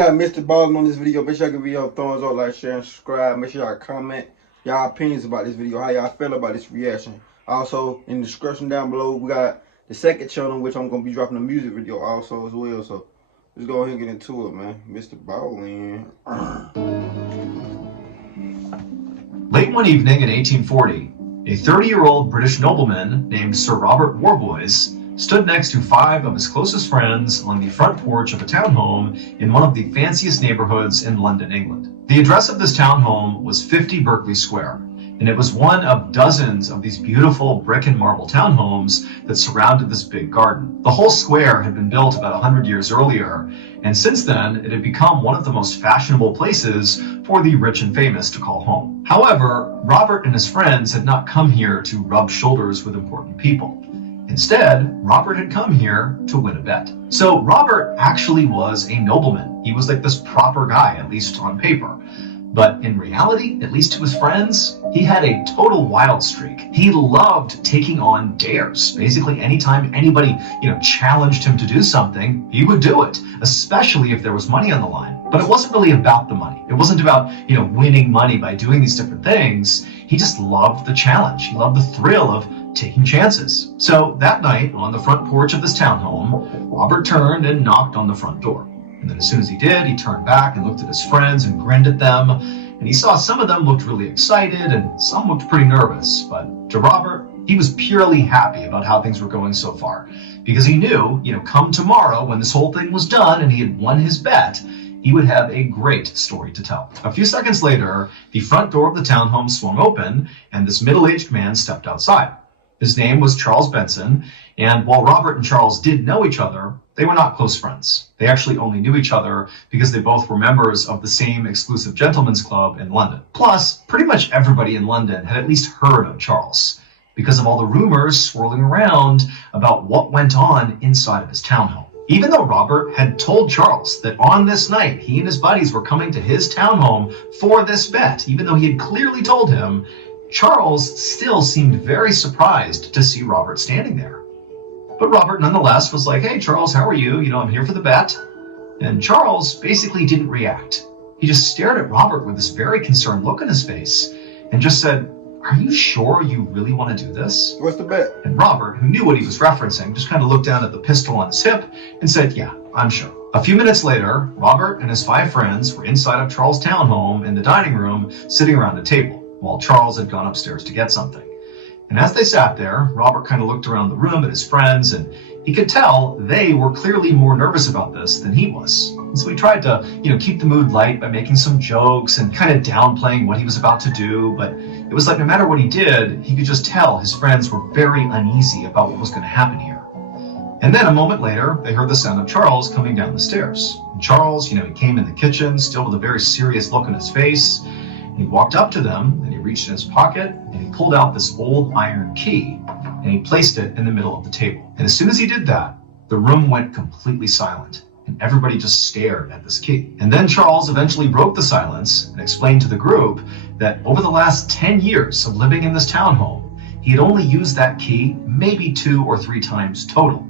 got Mr. Ballen on this video. Make sure y'all give video a thumbs up, like, share, and subscribe. Make sure y'all comment y'all opinions about this video, how y'all feel about this reaction. Also, in the description down below, we got the second channel, which I'm going to be dropping a music video also as well. So, let's go ahead and get into it, man. Mr. Ballen. Late one evening in 1840, a 30-year-old British nobleman named Sir Robert Warboys stood next to 5 of his closest friends on the front porch of a townhome in one of the fanciest neighborhoods in London, England. The address of this townhome was 50 Berkeley Square, and it was one of dozens of these beautiful brick and marble townhomes that surrounded this big garden. The whole square had been built about 100 years earlier, and since then it had become one of the most fashionable places for the rich and famous to call home. However, Robert and his friends had not come here to rub shoulders with important people. Instead, Robert had come here to win a bet. So Robert actually was a nobleman. He was like this proper guy, at least on paper. But in reality, at least to his friends, he had a total wild streak. He loved taking on dares. Basically, anytime anybody, challenged him to do something, he would do it, especially if there was money on the line. But it wasn't really about the money. It wasn't about, winning money by doing these different things. He just loved the challenge. He loved the thrill of taking chances. So that night, on the front porch of this townhome, Robert turned and knocked on the front door. And then as soon as he did, he turned back and looked at his friends and grinned at them. And he saw some of them looked really excited and some looked pretty nervous. But to Robert, he was purely happy about how things were going so far. Because he knew, come tomorrow when this whole thing was done and he had won his bet, he would have a great story to tell. A few seconds later, the front door of the townhome swung open and this middle-aged man stepped outside. His name was Charles Benson, and while Robert and Charles did know each other, they were not close friends. They actually only knew each other because they both were members of the same exclusive gentlemen's club in London. Plus, pretty much everybody in London had at least heard of Charles because of all the rumors swirling around about what went on inside of his townhome. Even though Robert had told Charles that on this night he and his buddies were coming to his townhome for this bet, even though he had clearly told him, Charles still seemed very surprised to see Robert standing there. But Robert nonetheless was like, "Hey Charles, how are you? I'm here for the bet." And Charles basically didn't react. He just stared at Robert with this very concerned look on his face and just said, "Are you sure you really want to do this?" What's the bet? And Robert, who knew what he was referencing, just kind of looked down at the pistol on his hip and said, "Yeah, I'm sure." A few minutes later, Robert and his 5 friends were inside of Charles' townhome in the dining room, sitting around a table, while Charles had gone upstairs to get something. And as they sat there, Robert kind of looked around the room at his friends, and he could tell they were clearly more nervous about this than he was. And so he tried to, keep the mood light by making some jokes and kind of downplaying what he was about to do, but it was like no matter what he did, he could just tell his friends were very uneasy about what was going to happen here. And then a moment later, they heard the sound of Charles coming down the stairs. And Charles, he came in the kitchen, still with a very serious look on his face. He walked up to them, and he reached in his pocket, and he pulled out this old iron key, and he placed it in the middle of the table. And as soon as he did that, the room went completely silent, and everybody just stared at this key. And then Charles eventually broke the silence and explained to the group that over the last 10 years of living in this townhome, he had only used that key maybe 2 or 3 times total.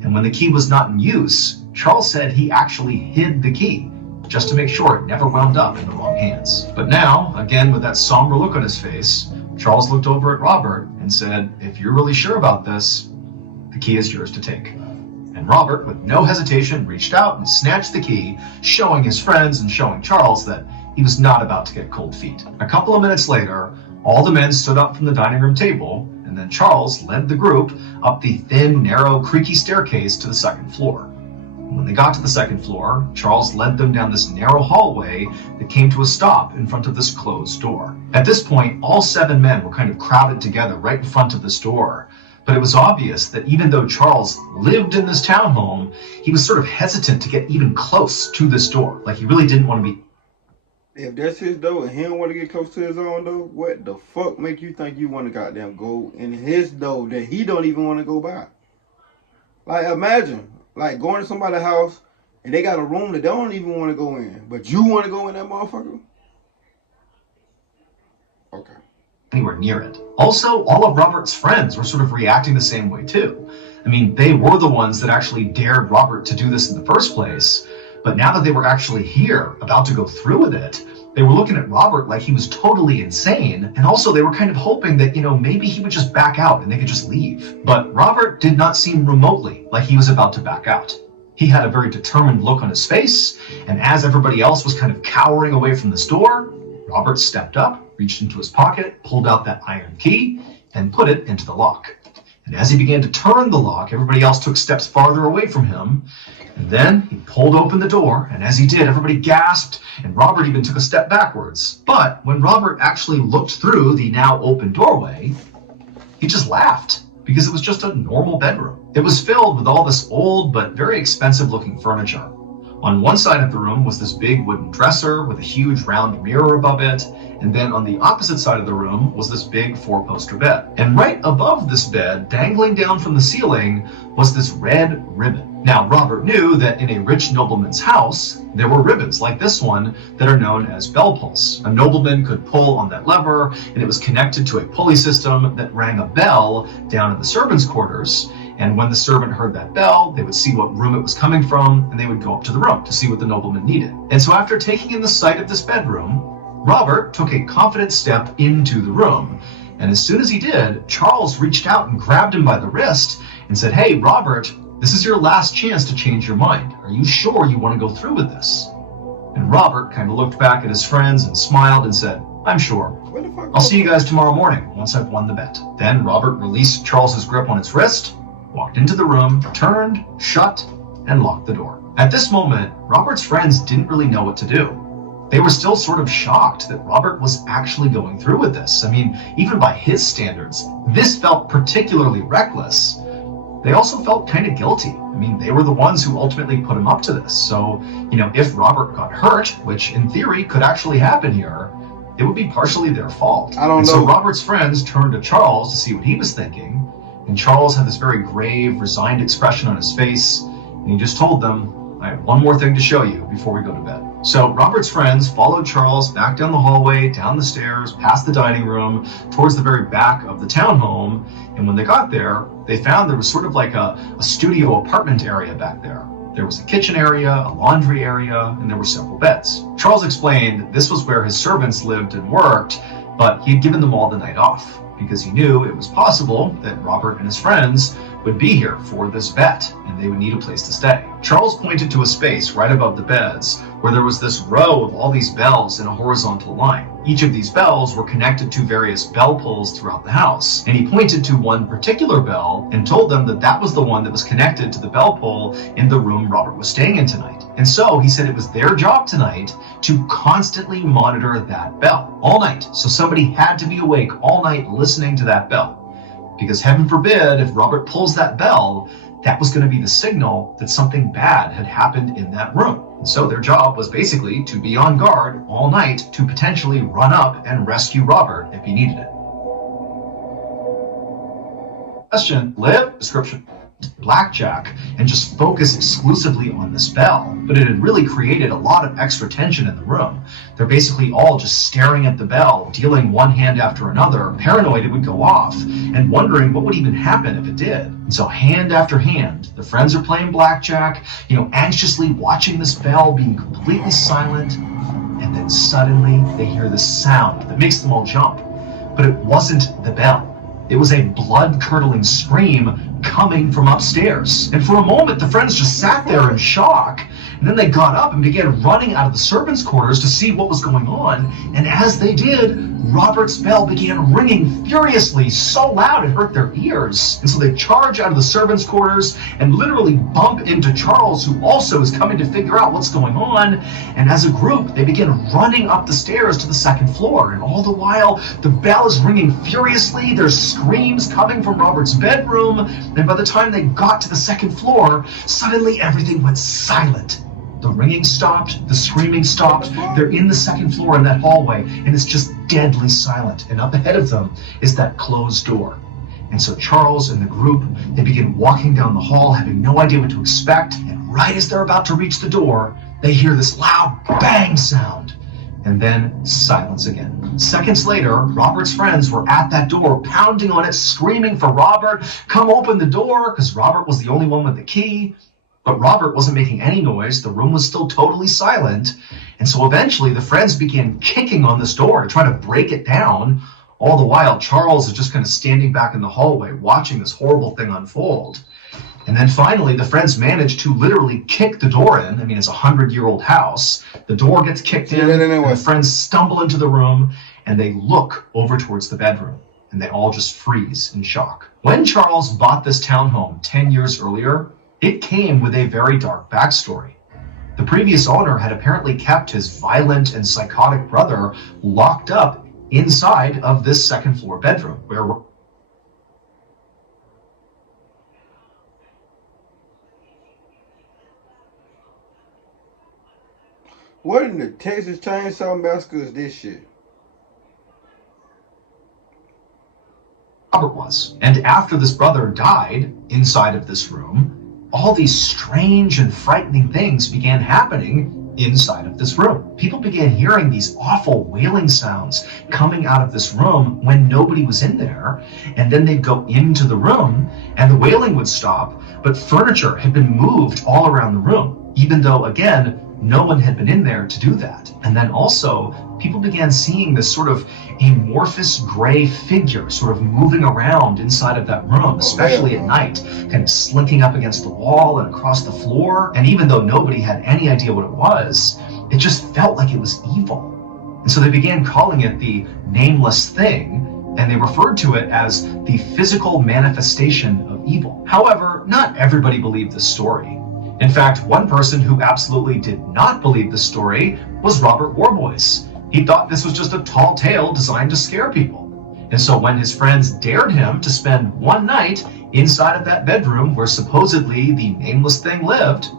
And when the key was not in use, Charles said he actually hid the key, just to make sure it never wound up in the wrong hands. But now, again with that somber look on his face, Charles looked over at Robert and said, "If you're really sure about this, the key is yours to take." And Robert, with no hesitation, reached out and snatched the key, showing his friends and showing Charles that he was not about to get cold feet. A couple of minutes later, all the men stood up from the dining room table, and then Charles led the group up the thin, narrow, creaky staircase to the second floor. When they got to the second floor, Charles led them down this narrow hallway that came to a stop in front of this closed door. At this point, all 7 men were kind of crowded together right in front of this door. But it was obvious that even though Charles lived in this townhome, he was sort of hesitant to get even close to this door. Like he really didn't want to be. If that's his door and he don't want to get close to his own door, what the fuck make you think you want to goddamn go in his door that he don't even want to go by? Like imagine. Like going to somebody's house and they got a room that they don't even want to go in, but you want to go in that motherfucker? Okay. Anywhere near it. Also, all of Robert's friends were sort of reacting the same way too. I mean, they were the ones that actually dared Robert to do this in the first place, But now that they were actually here, about to go through with it, they were looking at Robert like he was totally insane, and also they were kind of hoping that, maybe he would just back out and they could just leave. But Robert did not seem remotely like he was about to back out. He had a very determined look on his face, and as everybody else was kind of cowering away from this door, Robert stepped up, reached into his pocket, pulled out that iron key, and put it into the lock. And as he began to turn the lock, everybody else took steps farther away from him. And then he pulled open the door, and as he did, everybody gasped, and Robert even took a step backwards. But when Robert actually looked through the now open doorway, he just laughed, because it was just a normal bedroom. It was filled with all this old but very expensive looking furniture. On one side of the room was this big wooden dresser with a huge round mirror above it, and then on the opposite side of the room was this big 4-poster bed. And right above this bed, dangling down from the ceiling, was this red ribbon. Now, Robert knew that in a rich nobleman's house, there were ribbons like this one that are known as bell pulls. A nobleman could pull on that lever, and it was connected to a pulley system that rang a bell down in the servants' quarters. And when the servant heard that bell, they would see what room it was coming from, and they would go up to the room to see what the nobleman needed. And so after taking in the sight of this bedroom, Robert took a confident step into the room. And as soon as he did, Charles reached out and grabbed him by the wrist and said, "Hey, Robert, this is your last chance to change your mind. Are you sure you want to go through with this?" And Robert kind of looked back at his friends and smiled and said, "I'm sure. I'll see you guys tomorrow morning once I've won the bet." Then Robert released Charles's grip on his wrist, walked into the room, turned, shut, and locked the door. At this moment, Robert's friends didn't really know what to do. They were still sort of shocked that Robert was actually going through with this. I mean, even by his standards, this felt particularly reckless. They also felt kind of guilty. I mean, they were the ones who ultimately put him up to this. So, if Robert got hurt, which in theory could actually happen here, it would be partially their fault. I don't know. So Robert's friends turned to Charles to see what he was thinking. And Charles had this very grave, resigned expression on his face, and he just told them, "I have one more thing to show you before we go to bed." So Robert's friends followed Charles back down the hallway, down the stairs, past the dining room, towards the very back of the townhome, and when they got there, they found there was sort of like a studio apartment area back there. There was a kitchen area, a laundry area, and there were several beds. Charles explained this was where his servants lived and worked, but he had given them all the night off, because he knew it was possible that Robert and his friends would be here for this bet, and they would need a place to stay. Charles pointed to a space right above the beds where there was this row of all these bells in a horizontal line. Each of these bells were connected to various bell pulls throughout the house, and he pointed to one particular bell and told them that that was the one that was connected to the bell pull in the room Robert was staying in tonight. And so he said it was their job tonight to constantly monitor that bell all night. So somebody had to be awake all night listening to that bell. Because heaven forbid, if Robert pulls that bell, that was going to be the signal that something bad had happened in that room. And so their job was basically to be on guard all night to potentially run up and rescue Robert if he needed it. Question, live, description, blackjack, and just focus exclusively on this bell. But it had really created a lot of extra tension in the room. They're basically all just staring at the bell, dealing one hand after another, paranoid it would go off, and wondering what would even happen if it did. And so hand after hand, the friends are playing blackjack, anxiously watching this bell being completely silent, and then suddenly they hear this sound that makes them all jump. But it wasn't the bell. It was a blood-curdling scream coming from upstairs. And for a moment, the friends just sat there in shock. And then they got up and began running out of the servants' quarters to see what was going on. And as they did, Robert's bell began ringing furiously, so loud it hurt their ears. And so they charge out of the servants' quarters and literally bump into Charles, who also is coming to figure out what's going on. And as a group, they begin running up the stairs to the second floor. And all the while, the bell is ringing furiously. There's screams coming from Robert's bedroom. And by the time they got to the second floor, suddenly everything went silent. The ringing stopped, the screaming stopped. They're in the second floor in that hallway, and it's just deadly silent. And up ahead of them is that closed door. And so Charles and the group, they begin walking down the hall, having no idea what to expect. And right as they're about to reach the door, they hear this loud bang sound. And then silence again. Seconds later, Robert's friends were at that door, pounding on it, screaming for Robert, "Come open the door," because Robert was the only one with the key. But Robert wasn't making any noise. The room was still totally silent. And so eventually the friends began kicking on this door to try to break it down. All the while, Charles is just kind of standing back in the hallway watching this horrible thing unfold. And then finally, the friends managed to literally kick the door in. I mean, it's a 100-year-old house. The door gets kicked in, and the friends stumble into the room, and they look over towards the bedroom, and they all just freeze in shock. When Charles bought this townhome 10 years earlier, it came with a very dark backstory. The previous owner had apparently kept his violent and psychotic brother locked up inside of this second floor bedroom, where what in the Texas Chainsaw Massacre is this shit? Robert was. And after this brother died inside of this room, all these strange and frightening things began happening inside of this room. People began hearing these awful wailing sounds coming out of this room when nobody was in there, and then they'd go into the room and the wailing would stop, but furniture had been moved all around the room, even though, again, no one had been in there to do that. And then also, people began seeing this sort of amorphous gray figure sort of moving around inside of that room, especially at night, kind of slinking up against the wall and across the floor. And even though nobody had any idea what it was, it just felt like it was evil. And so they began calling it the nameless thing, and they referred to it as the physical manifestation of evil. However, not everybody believed this story. In fact, one person who absolutely did not believe the story was Robert Warboys. He thought this was just a tall tale designed to scare people. And so when his friends dared him to spend one night inside of that bedroom where supposedly the nameless thing lived,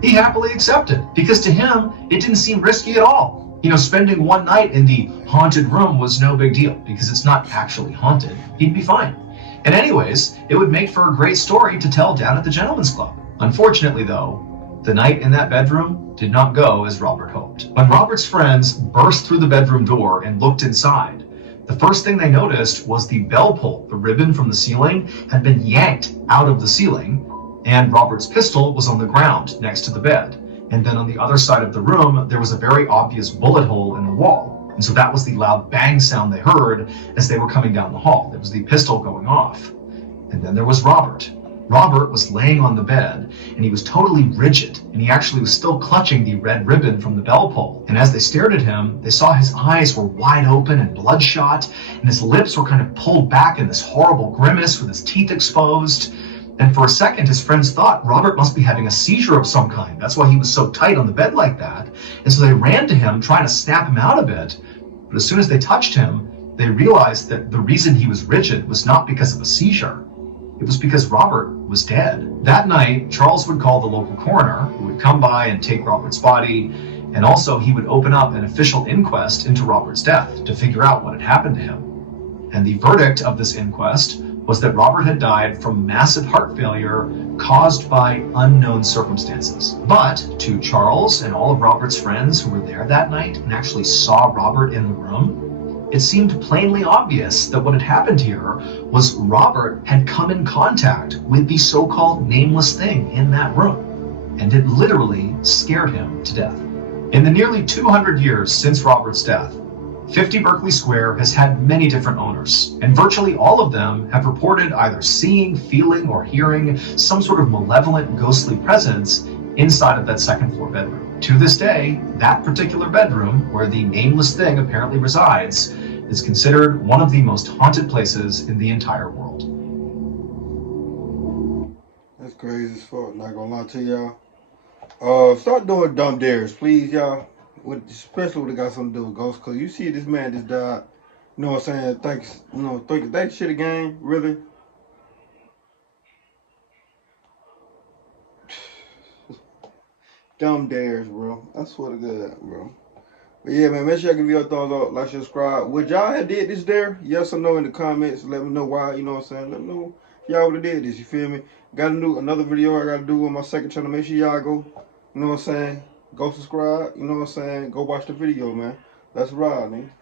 he happily accepted, because to him, it didn't seem risky at all. You know, spending one night in the haunted room was no big deal, because it's not actually haunted. He'd be fine. And anyways, it would make for a great story to tell down at the Gentleman's Club. Unfortunately, though, the night in that bedroom did not go as Robert hoped. When Robert's friends burst through the bedroom door and looked inside, the first thing they noticed was the bell pull, the ribbon from the ceiling, had been yanked out of the ceiling, and Robert's pistol was on the ground next to the bed. And then on the other side of the room, there was a very obvious bullet hole in the wall. And so that was the loud bang sound they heard as they were coming down the hall. It was the pistol going off. And then there was Robert. Robert was laying on the bed, and he was totally rigid, and he actually was still clutching the red ribbon from the bell pull. And as they stared at him, they saw his eyes were wide open and bloodshot, and his lips were kind of pulled back in this horrible grimace with his teeth exposed. And for a second, his friends thought Robert must be having a seizure of some kind. That's why he was so tight on the bed like that. And so they ran to him, trying to snap him out of it. But as soon as they touched him, they realized that the reason he was rigid was not because of a seizure. It was because Robert was dead. That night, Charles would call the local coroner, who would come by and take Robert's body, and also he would open up an official inquest into Robert's death to figure out what had happened to him. And the verdict of this inquest was that Robert had died from massive heart failure caused by unknown circumstances. But to Charles and all of Robert's friends who were there that night and actually saw Robert in the room, it seemed plainly obvious that what had happened here was Robert had come in contact with the so-called nameless thing in that room, and it literally scared him to death. In the nearly 200 years since Robert's death, 50 Berkeley Square has had many different owners, and virtually all of them have reported either seeing, feeling, or hearing some sort of malevolent, ghostly presence inside of that second floor bedroom. To this day, that particular bedroom, where the nameless thing apparently resides, is considered one of the most haunted places in the entire world. That's crazy as fuck, not gonna lie to y'all. Start doing dumb dares, please, y'all. Especially when it got something to do with ghosts, cause you see this man just died. You know what I'm saying? Think that shit again, really? Dumb dares, bro. I swear to God, bro. But yeah, man, make sure y'all give your thumbs up, like, subscribe. Would y'all have did this dare? Yes or no in the comments. Let me know why, you know what I'm saying? Let me know if y'all would have did this, you feel me? Got to do another video I got to do on my second channel. Make sure y'all go, you know what I'm saying? Go subscribe, you know what I'm saying? Go watch the video, man. Let's ride, man.